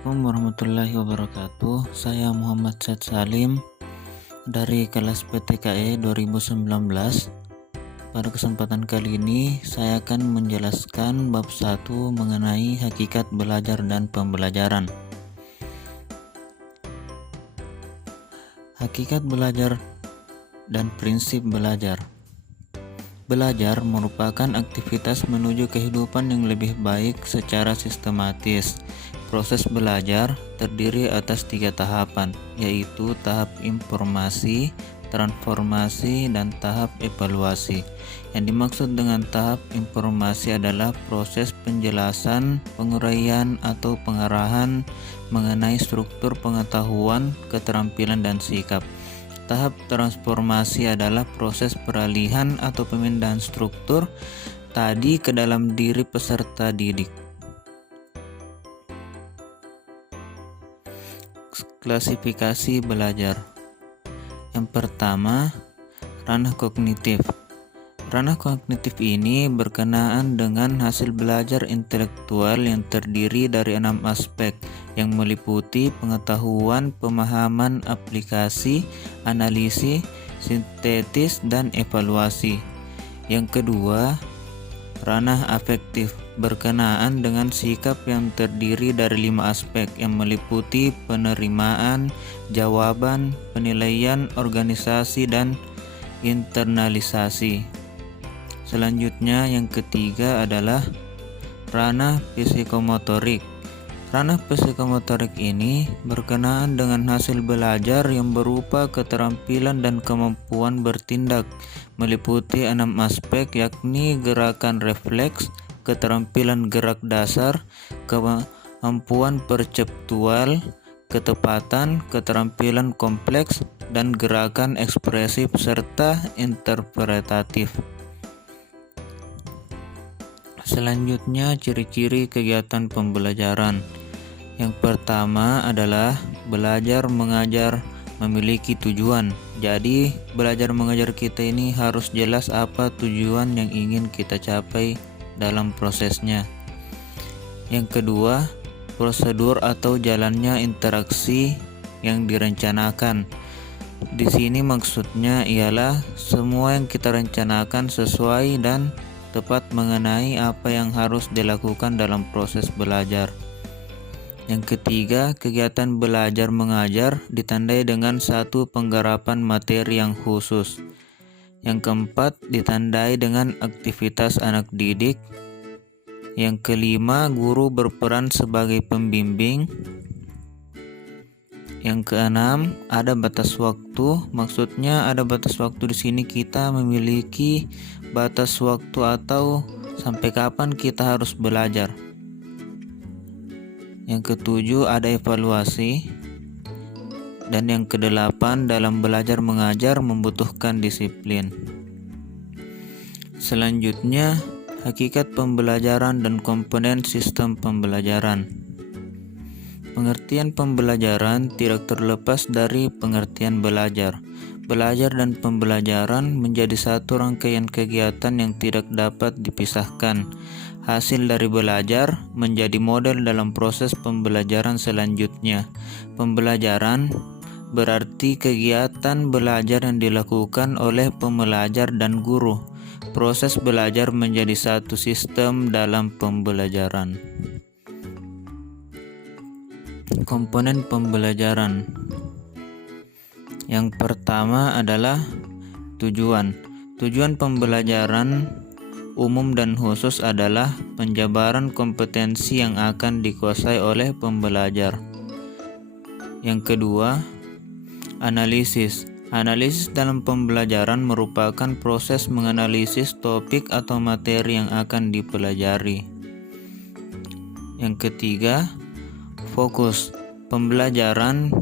Assalamualaikum warahmatullahi wabarakatuh. Saya Muhammad Said Salim dari kelas PTKE 2019. Pada kesempatan kali ini saya akan menjelaskan bab 1 mengenai hakikat belajar dan pembelajaran. Hakikat belajar dan prinsip belajar. Belajar merupakan aktivitas menuju kehidupan yang lebih baik secara sistematis. Proses belajar terdiri atas 3 tahapan, yaitu tahap informasi, transformasi, dan tahap evaluasi. Yang dimaksud dengan tahap informasi adalah proses penjelasan, penguraian, atau pengarahan mengenai struktur pengetahuan, keterampilan, dan sikap. Tahap transformasi adalah proses peralihan atau pemindahan struktur tadi ke dalam diri peserta didik. Klasifikasi belajar. Yang pertama, ranah kognitif. Ranah kognitif ini berkenaan dengan hasil belajar intelektual yang terdiri dari 6 aspek yang meliputi pengetahuan, pemahaman, aplikasi, analisis, sintetis, dan evaluasi. Yang kedua, ranah afektif berkenaan dengan sikap yang terdiri dari 5 aspek yang meliputi penerimaan, jawaban, penilaian, organisasi, dan internalisasi. Selanjutnya yang ketiga adalah ranah psikomotorik. Ranah psikomotorik ini berkenaan dengan hasil belajar yang berupa keterampilan dan kemampuan bertindak, meliputi 6 aspek yakni gerakan refleks, keterampilan gerak dasar, kemampuan perceptual, ketepatan, keterampilan kompleks, dan gerakan ekspresif serta interpretatif. Selanjutnya, ciri-ciri kegiatan pembelajaran. Yang pertama adalah belajar mengajar memiliki tujuan. Jadi, belajar mengajar kita ini harus jelas apa tujuan yang ingin kita capai dalam prosesnya. Yang kedua, prosedur atau jalannya interaksi yang direncanakan. Di sini maksudnya ialah semua yang kita rencanakan sesuai dan tepat mengenai apa yang harus dilakukan dalam proses belajar. Yang ketiga, kegiatan belajar mengajar ditandai dengan satu penggarapan materi yang khusus. Yang keempat, ditandai dengan aktivitas anak didik. Yang kelima, guru berperan sebagai pembimbing. Yang keenam, ada batas waktu. Maksudnya ada batas waktu di sini kita memiliki batas waktu atau sampai kapan kita harus belajar. Yang ketujuh, ada evaluasi. Dan yang kedelapan, dalam belajar mengajar membutuhkan disiplin. Selanjutnya, hakikat pembelajaran dan komponen sistem pembelajaran. Pengertian pembelajaran tidak terlepas dari pengertian belajar. Belajar dan pembelajaran menjadi satu rangkaian kegiatan yang tidak dapat dipisahkan. Hasil dari belajar menjadi model dalam proses pembelajaran selanjutnya. Pembelajaran berarti kegiatan belajar yang dilakukan oleh pembelajar dan guru. Proses belajar menjadi satu sistem dalam pembelajaran. Komponen pembelajaran. Yang pertama adalah tujuan. Tujuan pembelajaran umum dan khusus adalah penjabaran kompetensi yang akan dikuasai oleh pembelajar. Yang kedua, analisis. Analisis dalam pembelajaran merupakan proses menganalisis topik atau materi yang akan dipelajari. Yang ketiga, fokus. Pembelajaran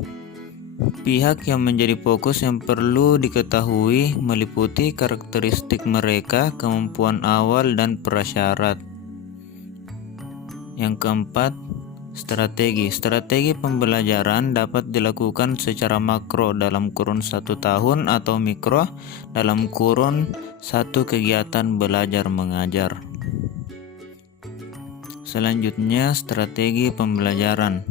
pihak yang menjadi fokus yang perlu diketahui meliputi karakteristik mereka, kemampuan awal, dan prasyarat. Yang keempat, strategi. Strategi pembelajaran dapat dilakukan secara makro dalam kurun 1 tahun atau mikro dalam kurun 1 kegiatan belajar mengajar. Selanjutnya, strategi pembelajaran.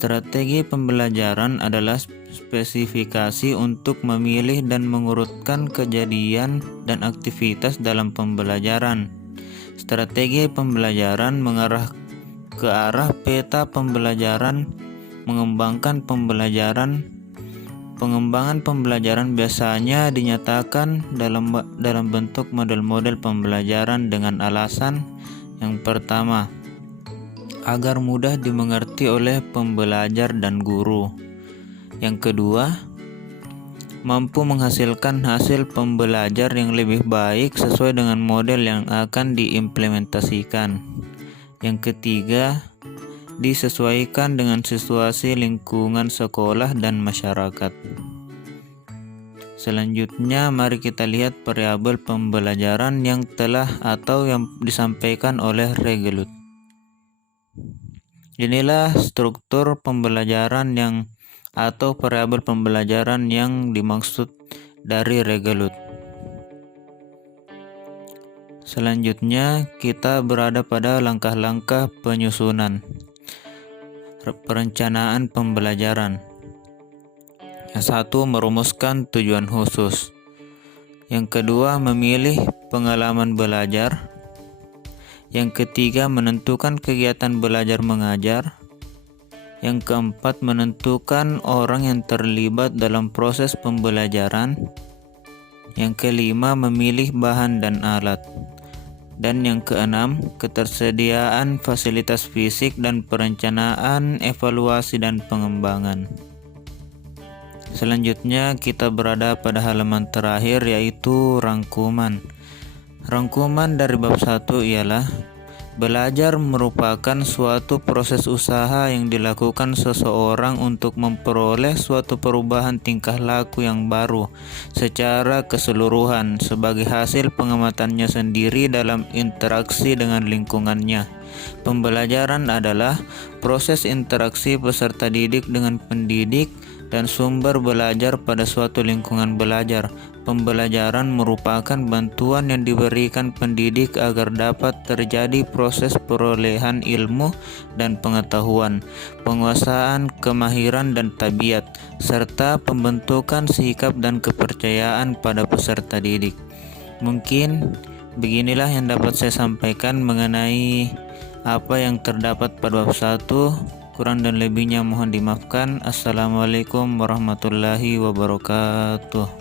Strategi pembelajaran adalah spesifikasi untuk memilih dan mengurutkan kejadian dan aktivitas dalam pembelajaran. Strategi pembelajaran mengarah ke arah peta pembelajaran, mengembangkan pembelajaran. Pengembangan pembelajaran biasanya dinyatakan dalam bentuk model-model pembelajaran dengan alasan yang pertama, agar mudah dimengerti oleh pembelajar dan guru. Yang kedua, mampu menghasilkan hasil pembelajar yang lebih baik sesuai dengan model yang akan diimplementasikan. Yang ketiga, disesuaikan dengan situasi lingkungan sekolah dan masyarakat. Selanjutnya, mari kita lihat variabel pembelajaran yang telah atau yang disampaikan oleh Regelut. Inilah struktur pembelajaran atau variabel pembelajaran yang dimaksud dari Regelut. Selanjutnya, kita berada pada langkah-langkah penyusunan perencanaan pembelajaran. Yang satu, merumuskan tujuan khusus. Yang kedua, memilih pengalaman belajar. Yang ketiga, menentukan kegiatan belajar mengajar. Yang keempat, menentukan orang yang terlibat dalam proses pembelajaran. Yang kelima, memilih bahan dan alat. Dan yang keenam, ketersediaan fasilitas fisik dan perencanaan, evaluasi dan pengembangan. Selanjutnya kita berada pada halaman terakhir, yaitu rangkuman. Rangkuman dari bab 1 ialah belajar merupakan suatu proses usaha yang dilakukan seseorang untuk memperoleh suatu perubahan tingkah laku yang baru secara keseluruhan sebagai hasil pengamatannya sendiri dalam interaksi dengan lingkungannya. Pembelajaran adalah proses interaksi peserta didik dengan pendidik dan sumber belajar pada suatu lingkungan belajar. Pembelajaran merupakan bantuan yang diberikan pendidik agar dapat terjadi proses perolehan ilmu dan pengetahuan, penguasaan kemahiran dan tabiat, serta pembentukan sikap dan kepercayaan pada peserta didik. Mungkin beginilah yang dapat saya sampaikan mengenai apa yang terdapat pada bab 1. Kurang dan lebihnya mohon dimaafkan. Assalamualaikum warahmatullahi wabarakatuh.